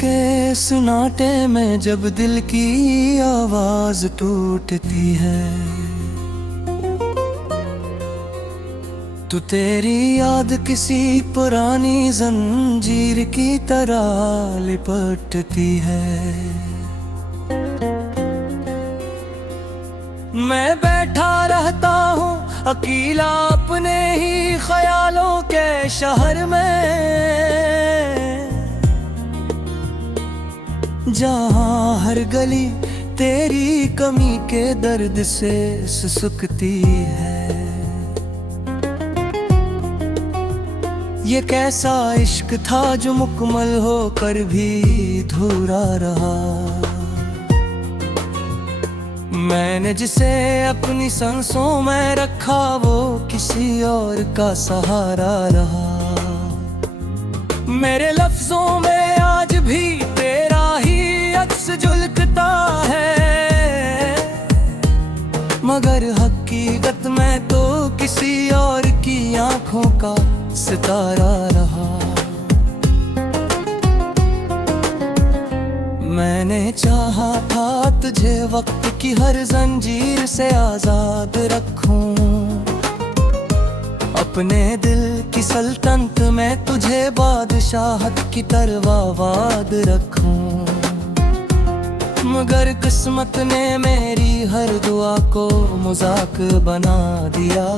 के सन्नाटे में जब दिल की आवाज टूटती है, तो तेरी याद किसी पुरानी जंजीर की तरह लिपटती है। मैं बैठा रहता हूँ अकेला अपने ही ख्यालों के शहर में, जहाँ हर गली तेरी कमी के दर्द से सुसुकती है। ये कैसा इश्क था जो मुकम्मल होकर भी अधूरा रहा। मैंने जिसे अपनी सांसों में रखा वो किसी और का सहारा रहा। मेरे लफ्जों में आज भी तेरा ही अक्स झलकता है, मगर हकीकत में तो किसी और की आंखों का सितारा रहा। मैंने चाहा था तुझे वक्त की हर जंजीर से आजाद रखूं, अपने दिल की सल्तनत में तुझे बादशाहत की तरवावाद रखूं। मगर किस्मत ने मेरी हर दुआ को मजाक बना दिया,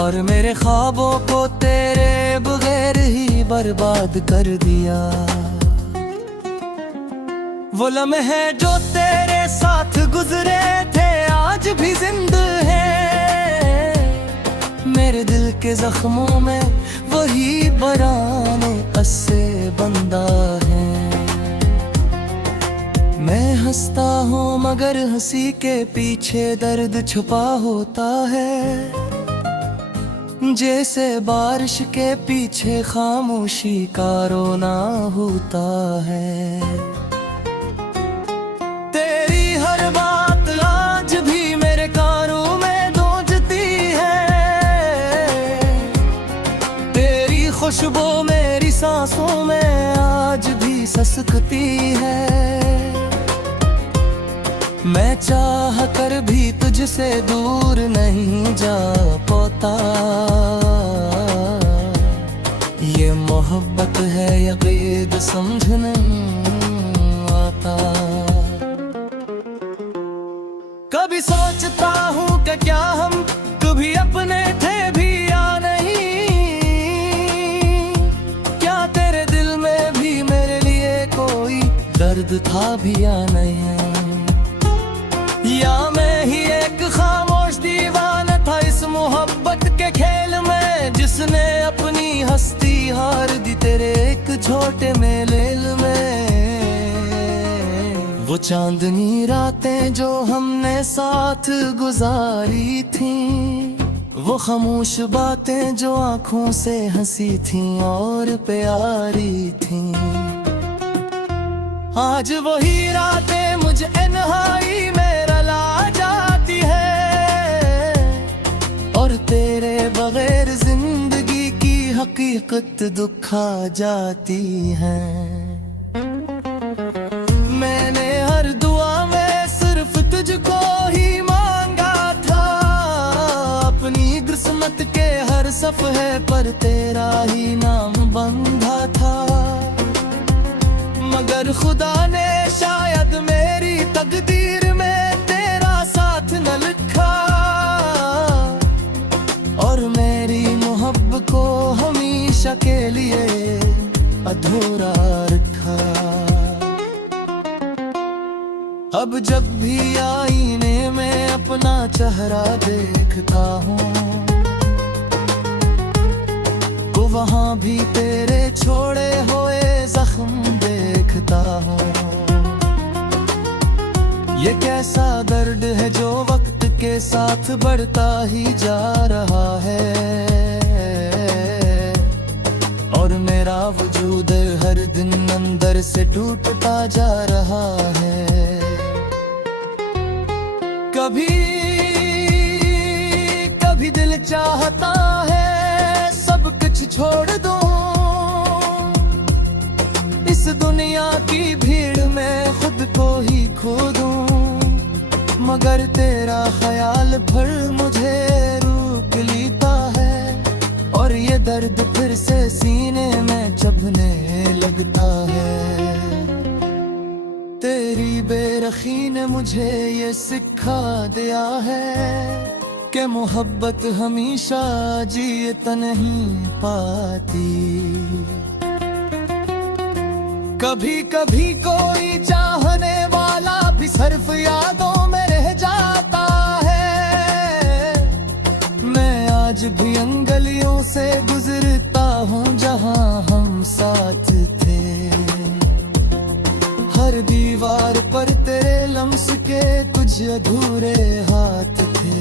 और मेरे ख्वाबों को तेरे बगैर ही बर्बाद कर दिया। वो लम्हे जो तेरे साथ गुजरे थे आज भी जिंदा हैं, मेरे दिल के जख्मों में वही बराने अस्से बंदा है। मैं हंसता हूँ मगर हंसी के पीछे दर्द छुपा होता है, जैसे बारिश के पीछे खामोशी का रोना होता है। तेरी हर बात आज भी मेरे कानों में गूंजती है, तेरी खुशबू मेरी सांसों में आज भी ससकती है। मैं चाह कर भी तुझसे दूर नहीं जा पाता, ये मोहब्बत है या क़ैद समझ नहीं आता। कभी सोचता हूँ कि क्या हम कभी अपने थे भी या नहीं, क्या तेरे दिल में भी मेरे लिए कोई दर्द था भी या नहीं, या मैं ही एक खामोश दीवाना था इस मोहब्बत के खेल में, जिसने अपनी हस्ती हार दी तेरे एक छोटे मेलेल में। वो चांदनी रातें जो हमने साथ गुजारी थीं, वो खामोश बातें जो आंखों से हंसी थीं और प्यारी थीं, आज वही रातें मुझे इन्हाई में रला जाती है, और तेरे बगैर जिंदगी की हकीकत दुखा जाती है। मैंने हर दुआ में सिर्फ तुझको ही मांगा था, अपनी किस्मत के हर सफ़े पर तेरा ही नाम बंधा था, मगर खुदा ने शायद मेरी तकदीर में तेरा साथ न लिखा, और मेरी मोहब्बत को हमेशा के लिए अधूरा रखा। अब जब भी आईने में अपना चेहरा देखता हूँ, तो वहाँ भी तेरे छोड़े हुए जख्म देखता हूँ। ये कैसा दर्द है जो वक्त के साथ बढ़ता ही जा रहा है, और मेरा वजूद हर दिन अंदर से टूटता जा रहा है। कभी कभी दिल चाहता है सब कुछ छोड़ दूं, दुनिया की भीड़ में खुद को ही खो दूं, मगर तेरा ख्याल भर मुझे रोक लेता है, और ये दर्द फिर से सीने में चुभने लगता है। तेरी बेरखी ने मुझे ये सिखा दिया है कि मोहब्बत हमेशा जीत नहीं पाती। कभी कभी कोई चाहने वाला भी सिर्फ यादों में रह जाता है। मैं आज भी उन गलियों से गुजरता हूँ जहाँ हम साथ थे। हर दीवार पर तेरे लम्स के कुछ अधूरे हाथ थे,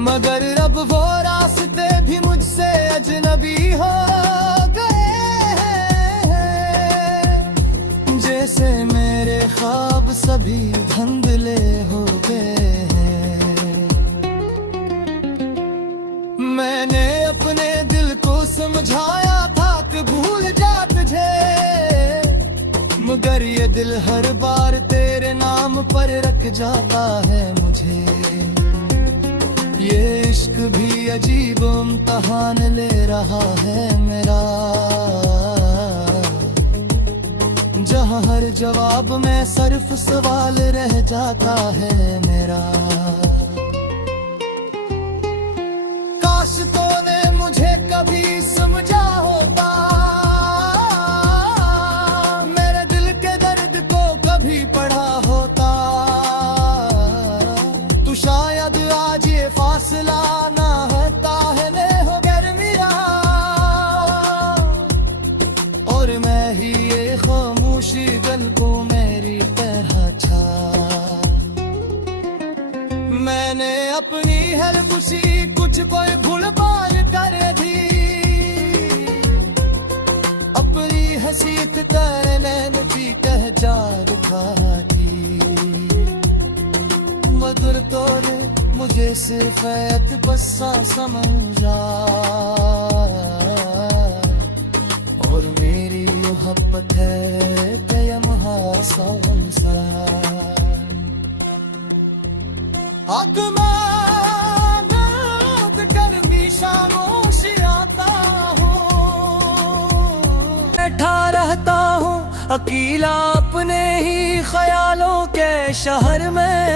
मगर अब वो रास्ते भी मुझसे अजनबी हो गए हैं। जैसे मेरे ख्वाब सभी धुंधले हो गए हैं। मैंने अपने दिल को समझाया था कि भूल जा तुझे, मगर ये दिल हर बार तेरे नाम पर रख जाता है मुझे। ये इश्क भी अजीब इम्तिहान ले रहा है मेरा, जहाँ हर जवाब में सिर्फ सवाल रह जाता है मेरा। काश तूने मुझे कभी समझा होता, मेरे दिल के दर्द को कभी पढ़ा होता, तू शायद आज ये फासला ना होता है ने हो गर मेरा, और मैं ही ये खामोशी दिल को मेरी तरह छा। मैंने अपनी हर खुशी कुछ कोई भूल पार कर दी, अपनी हसीत तेरे नैन की कह जार खाती, मगर तोने मुझे सिर्फ एक बस्सा समझा, और मेरी मोहब्बत है संसार। कर खामोश आता हूँ, बैठा रहता हूँ अकेला अपने ही ख्यालों के शहर में,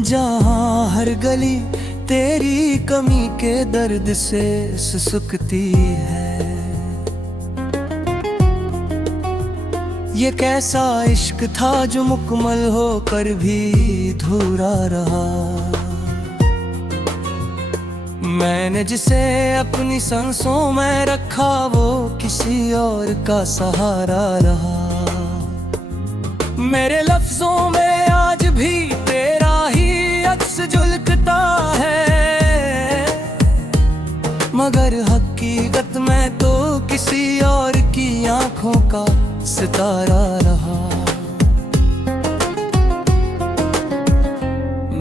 जहाँ हर गली तेरी कमी के दर्द से सुसुकती है। ये कैसा इश्क था जो मुकम्मल होकर भी अधूरा रहा। मैंने जिसे अपनी सांसों में रखा वो किसी और का सहारा रहा। मेरे लफ्जों में आज भी तेरा ही अक्स झलकता है, मगर हकीकत में तो किसी और की आंखों का सितारा रहा।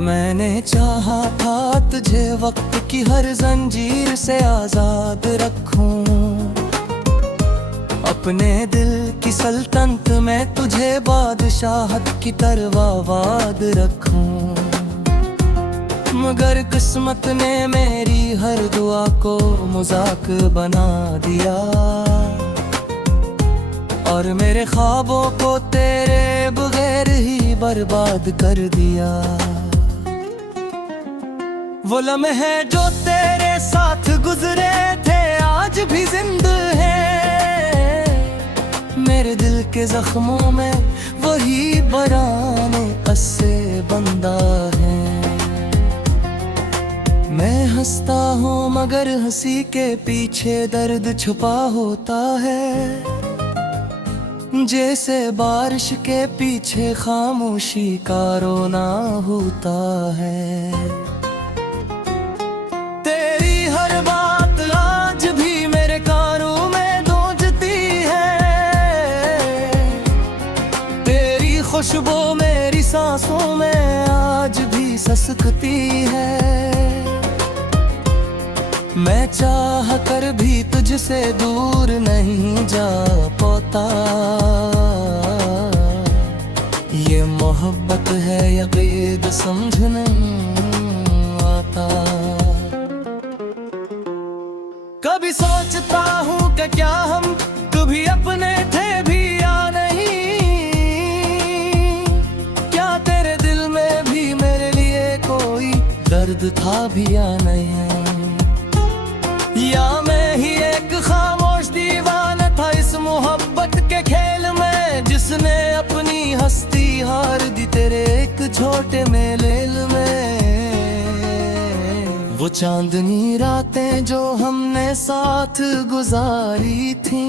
मैंने चाहा था तुझे वक्त की हर जंजीर से आजाद रखूं, अपने दिल की सल्तनत में तुझे बादशाहत की तरवावाद रखूं, मगर किस्मत ने मेरी हर दुआ को मजाक बना दिया, और मेरे ख्वाबों को तेरे बगैर ही बर्बाद कर दिया। वो लम्हे जो तेरे साथ गुजरे थे आज भी जिंदा हैं, मेरे दिल के जख्मों में वही बराने अस्से बंदा है। मैं हंसता हूँ मगर हंसी के पीछे दर्द छुपा होता है, जैसे बारिश के पीछे खामोशी का रोना होता है। तेरी हर बात आज भी मेरे कानों में गूंजती है, तेरी खुशबू मेरी सांसों में आज भी ससकती है। मैं चाह कर भी तुझसे दूर नहीं जा पाता। ये मोहब्बत है या क़ैद समझ नहीं आता। कभी सोचता हूँ कि क्या हम कभी अपने थे भी या नहीं। क्या तेरे दिल में भी मेरे लिए कोई दर्द था भी या नहीं। या मैं ही एक खामोश दीवाना था इस मोहब्बत के खेल में, जिसने अपनी हस्ती हार दी तेरे एक छोटे मेल में। वो चांदनी रातें जो हमने साथ गुजारी थी,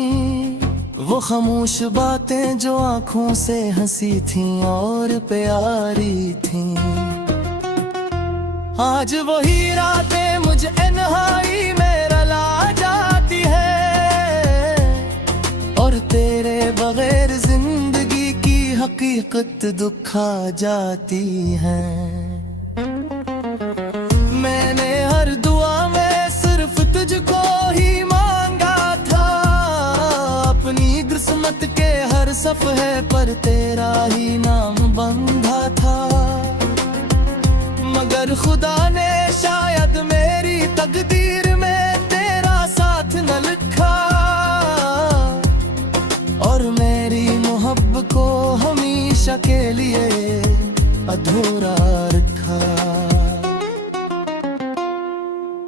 वो खामोश बातें जो आंखों से हंसी थी और प्यारी थी। आज वही रातें मुझे एनहाई में रला जाती है, और तेरे बगैर जिंदगी की हकीकत दुखा जाती है। मैंने हर दुआ में सिर्फ तुझको ही मांगा था, अपनी किस्मत के हर सफ़े पर तेरा ही नाम बंधा था। मगर खुदा ने शायद मेरी तकदीर में तेरा साथ न लिखा, और मेरी मोहब्बत को हमेशा के लिए अधूरा रखा।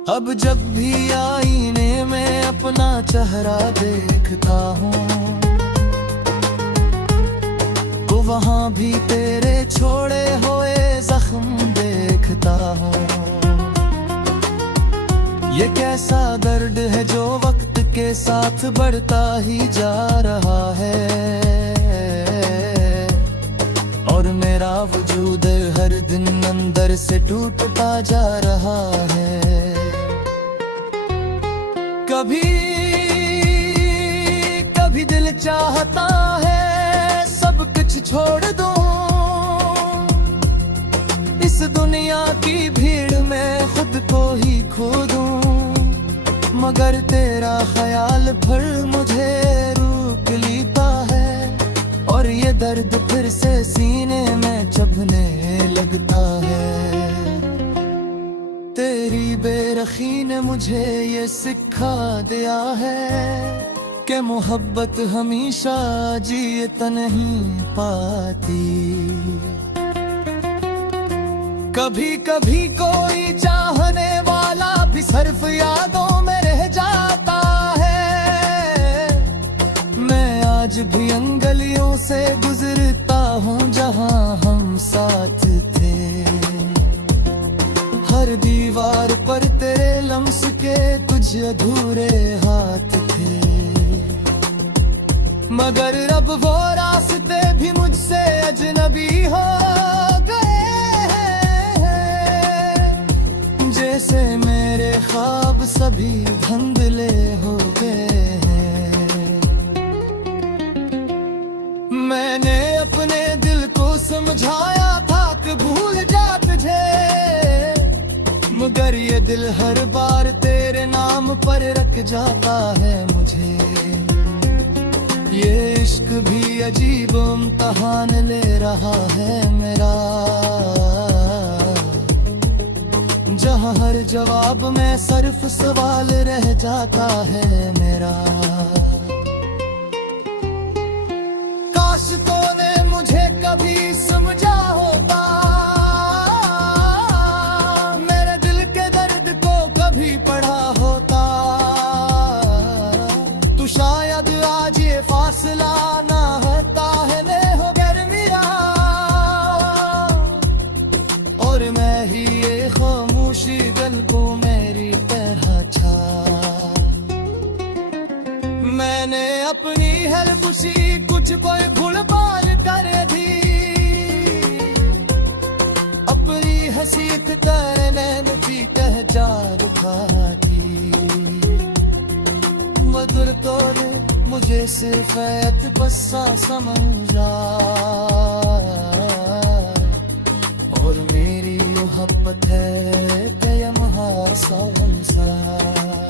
अब जब भी आईने में अपना चेहरा देखता हूँ, तो वहाँ भी तेरे छोड़े हुए जख्म देखता हूँ। ये कैसा दर्द है जो वक्त के साथ बढ़ता ही जा रहा है, और मेरा वजूद हर दिन अंदर से टूटता जा रहा है। कभी कभी दिल चाहता है सब कुछ छोड़ दूं, इस दुनिया की भीड़ में खुद को ही खो दूं। मगर तेरा ख्याल फिर मुझे रोक लेता है, और ये दर्द फिर से सीने में चुभने लगता है। तेरी बेरखी ने मुझे ये सिखा दिया है कि मोहब्बत हमेशा जीत नहीं पाती। कभी कभी कोई चाहने वाला भी सिर्फ यादों में रह जाता है। मैं आज भी उन गलियों से गुजरता हूँ जहाँ हम साथ थे, हर दीवार पर तेरे लम्स के कुछ अधूरे हाथ थे। मगर अब वो रास्ते भी मुझसे अजनबी हो गए हैं, जैसे मेरे ख्वाब सभी धुंधले हो गए हैं। मैंने अपने दिल को समझाया था कि भूल जा तुझे, मगर ये दिल हर बार तेरे नाम पर रख जाता है मुझे। ये इश्क भी अजीब इम्तिहान ले रहा है मेरा, जहाँ हर जवाब में सिर्फ सवाल रह जाता है मेरा। काश तूने मुझे कभी समझा होता, मेरे दिल के दर्द को कभी पढ़ा होता, तो शायद आज ये फासला ना होता है ले हो गर्मिया, और मैं ही ये खामोशी दिल को मेरी तरह छा। मैंने अपनी हर खुशी कुछ कोई भूल भाल कर दी, अपनी हंसी तेरे नैन भी कह जा रखा थी। मधुर तोरे मुझे सिर्फ बस्सा समझा, और मेरी मोहब्बत है कि यमहा संसार।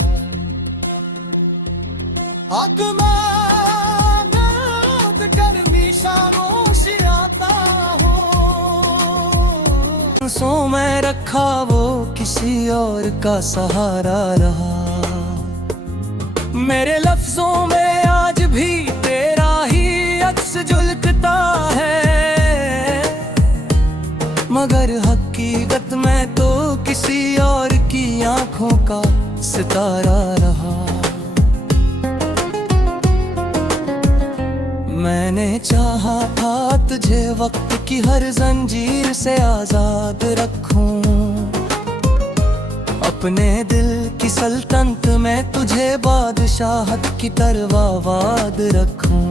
आत्मात कर्मी शामोश आता हो, सो मैं रखा वो किसी और का सहारा रहा। मेरे लफ्जों में आज भी तेरा ही अक्स झलकता है, मगर हकीकत में तो किसी और की आंखों का सितारा रहा। मैंने चाहा था तुझे वक्त की हर जंजीर से आजाद रखूं, अपने दिल की सल्तनत में तुझे बादशाहत की तरवावाद रखूं,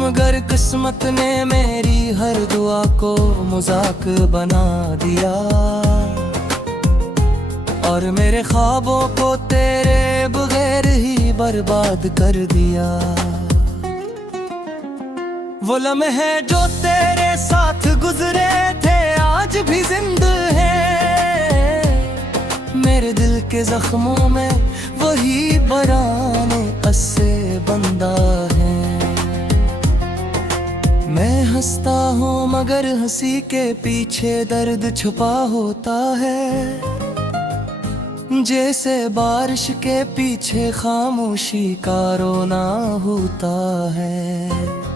मगर किस्मत ने मेरी हर दुआ को मजाक बना दिया, और मेरे ख्वाबों को तेरे बगैर ही बर्बाद कर दिया। वो लम्हे जो तेरे साथ गुजरे थे आज भी जिंदा हैं, मेरे दिल के जख्मों में वही बराने अस्से बंदा है। मैं हंसता हूँ मगर हंसी के पीछे दर्द छुपा होता है, जैसे बारिश के पीछे खामोशी का रोना होता है।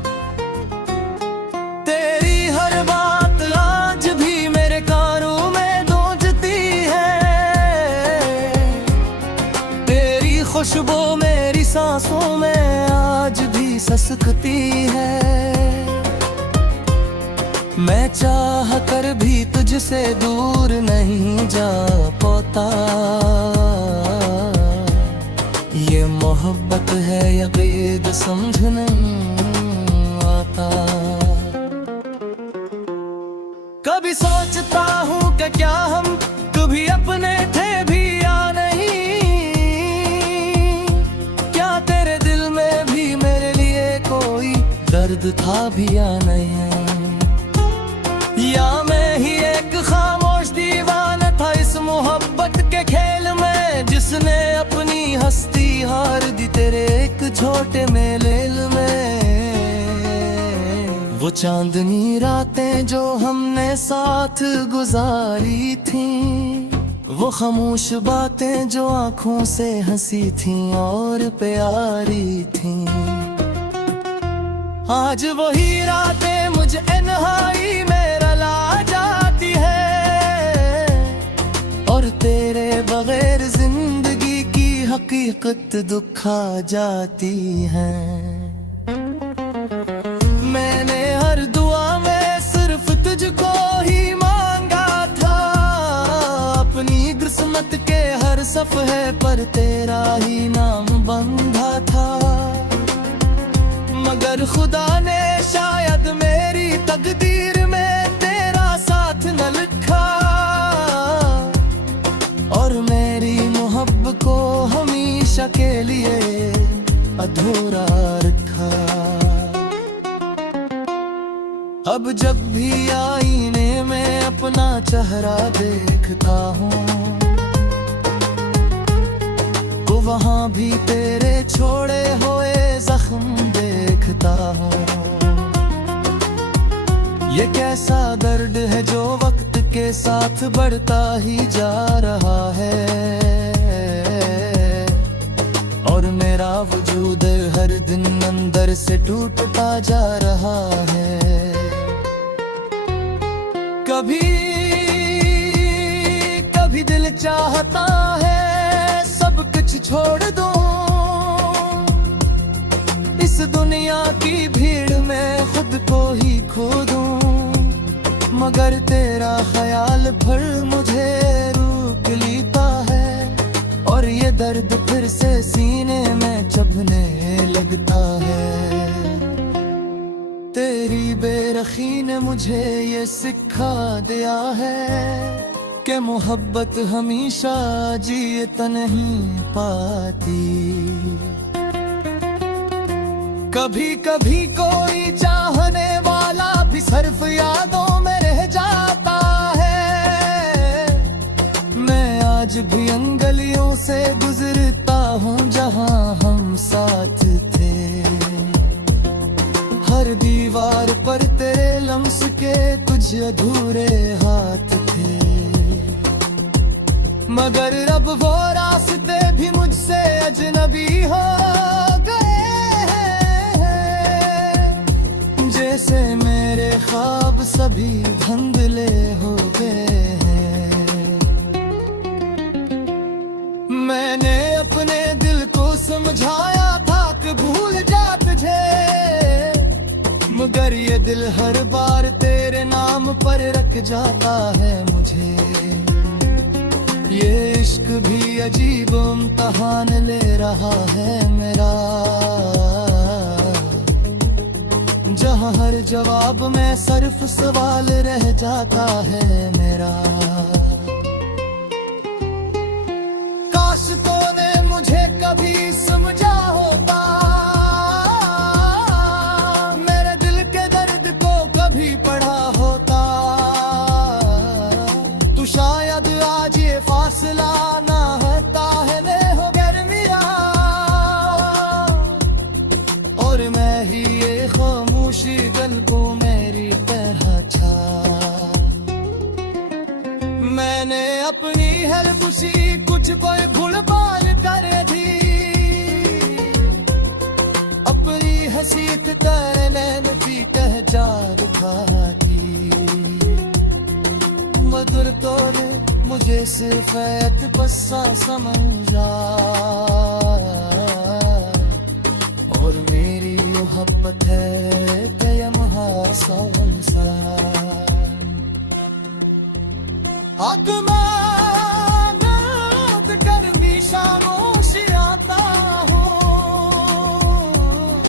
तेरी हर बात आज भी मेरे कानों में गूंजती है, तेरी खुशबू मेरी सांसों में आज भी ससकती है। मैं चाह कर भी तुझसे दूर नहीं जा पाता, ये मोहब्बत है या क़ैद समझ नहीं आता। कभी सोचता हूँ कि क्या हम कभी अपने थे भी या नहीं, क्या तेरे दिल में भी मेरे लिए कोई दर्द था भी या नहीं, या मैं ही एक खामोश दीवाना था इस मोहब्बत के खेल में, जिसने अपनी हस्ती हार दी तेरे एक छोटे मेलेल में। वो चांदनी रातें जो हमने साथ गुजारी थी, वो खामोश बातें जो आंखों से हंसी थी और प्यारी थी, आज वही रातें मुझे इन्हाई में रला जाती है, और तेरे बगैर जिंदगी की हकीकत दुखा जाती है। मैंने हर दुआ में सिर्फ तुझको ही मांगा था, अपनी किस्मत के हर सफ़े पर तेरा ही नाम बंधा था, मगर खुदा ने शायद मेरी तकदीर में तेरा साथ न लिखा, और मेरी मोहब्बत को हमेशा के लिए अधूरा रखा। अब जब भी आईने में अपना चेहरा देखता हूँ, तो वहाँ भी तेरे छोड़े हुए जख्म देखता हूँ। ये कैसा दर्द है जो वक्त के साथ बढ़ता ही जा रहा है, और मेरा वजूद हर दिन अंदर से टूटता जा रहा है। कभी कभी दिल चाहता है सब कुछ छोड़ दूं, इस दुनिया की भीड़ में खुद को ही खो दूं, मगर तेरा ख्याल फिर मुझे रोक लेता है, और ये दर्द फिर से सीने में चुभने लगता है। तेरी बेरखी ने मुझे ये सिखा दिया है कि मोहब्बत हमेशा जीत नहीं पाती। कभी कभी कोई चाहने वाला भी सिर्फ यादों में रह जाता है, मैं आज भी उन गलियों से गुजरता हूँ जहाँ हम आज अधूरे हाथ थे, मगर अब वो रास्ते भी मुझसे अजनबी हो गए हैं। जैसे मेरे ख्वाब सभी धुंधले हो गए हैं। मैंने अपने दिल को समझाया था कि भूल जा तुझे, मगर ये दिल हर बार तेरे नाम पर रख जाता है मुझे। ये इश्क भी अजीब इम्तहान ले रहा है मेरा, जहाँ हर जवाब में सिर्फ सवाल रह जाता है मेरा। काश तूने मुझे कभी समझा होता, मेरे दिल के दर्द को कभी पढ़ा होता, तू शायद आज ये फासला ना होता है ले हो गर्मिया, और मैं ही ये खामोशी दिल को मेरी तरह छा। मैंने अपनी हलकुशी कुछ कोई भूल भाल कर दी, अपनी हंसी तेरे नैन की कह जा रखी, मगर तूने मुझे सिर्फ एतपस्सा समझा, और मेरी मोहब्बत है कि महासंसार।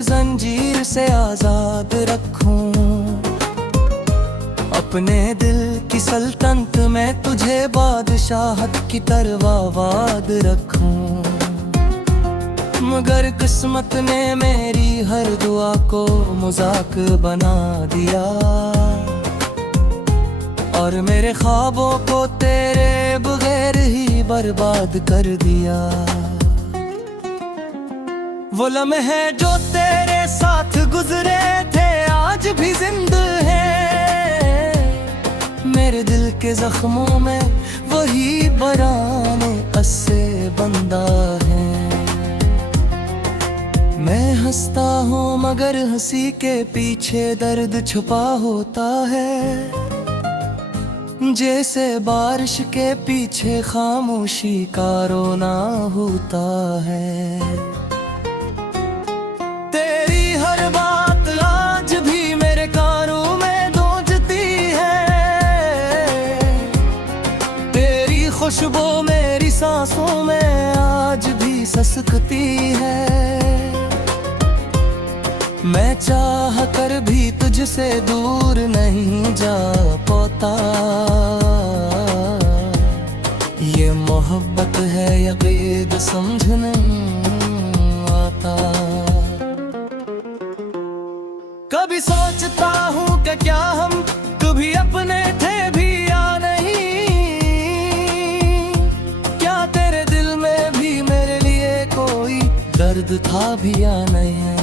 जंजीर से आजाद रखूं अपने दिल की सल्तनत में, तुझे बादशाहत की तरवावाद रखूं, मगर किस्मत ने मेरी हर दुआ को मजाक बना दिया, और मेरे ख्वाबों को तेरे बगैर ही बर्बाद कर दिया। वो लम्हे जो तेरे साथ गुजरे थे आज भी जिंदा हैं, मेरे दिल के जख्मों में वही बराने अस्से बंदा है। मैं हंसता हूँ मगर हंसी के पीछे दर्द छुपा होता है, जैसे बारिश के पीछे खामोशी का रोना होता है। तेरी हर बात आज भी मेरे कानों में गूंजती है, तेरी खुशबू मेरी सांसों में आज भी ससकती है। मैं चाह कर भी तुझसे दूर नहीं जा पाता, ये मोहब्बत है यकीन समझ नहीं आता। कभी सोचता हूँ कि क्या हम कभी अपने थे भी या नहीं, क्या तेरे दिल में भी मेरे लिए कोई दर्द था भी या नहीं।